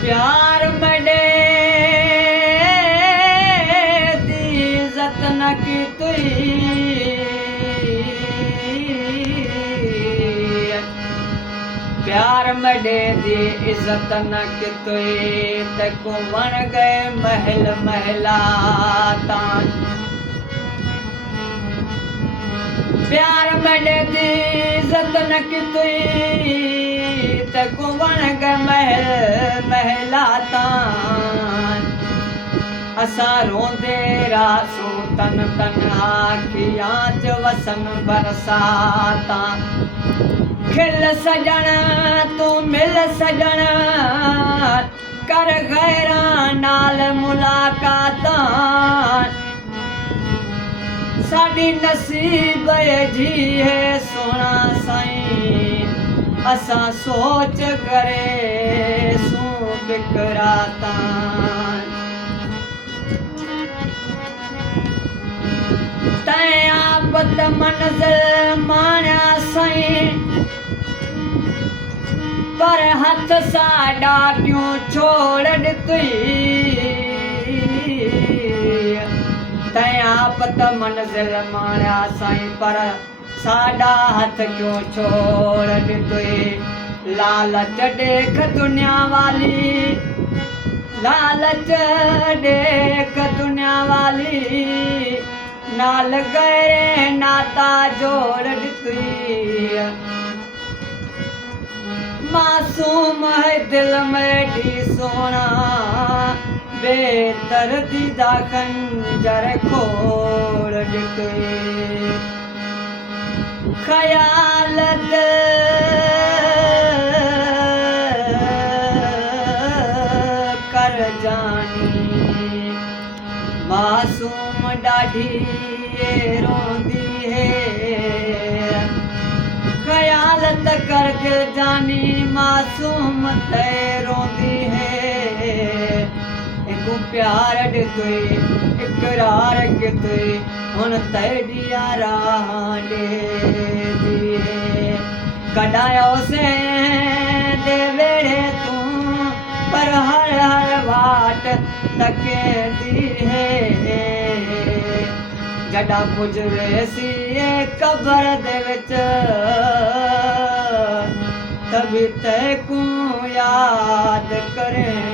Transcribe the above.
प्यार मडे दी इज्जत न की तुई प्यार मडे दी इज्जत न की तुई तेको बन गए महल महलाता प्यार मडे दी इज्जत न की तुई तेको बन गए महल महलाता असां रोंदे रासू तन तन आखियां च वसन बरसाता खिल सजण तू मिल सजण कर गैरां नाल मुलाकातां साडी नसीब जी है सोना साईं असां सोच करे सू बिकराता तैं आपत मंज़िल माणिया साईं पर हथ साडा क्यों छोड़ ॾितई तैं आपत मंज़िल माणिया साईं पर साडा हथ क्यों छोड़ ॾितई लालच ॾेख दुनिया वाली लालच ॾेख दुनिया वाली नाल गहरे नाता जोड़ ॾितई मासूम है दिल में डी सोना बेदर्दी दा खंजर खोड़ ॾितई ख़यालत कर जानी मासूम ॾाढी रोंदी है ख़यालत कर दिल जानी मासूम ते रोंदी है एकू प्यार ॾितई इकरार कीतई हुन तेॾिया राह ॾेंदी है कढायो से दे वेड़े तूं पर हर हर वाट तकेंदी है जॾां गुज़रेसी कबर दे विच तभी तैकू याद करें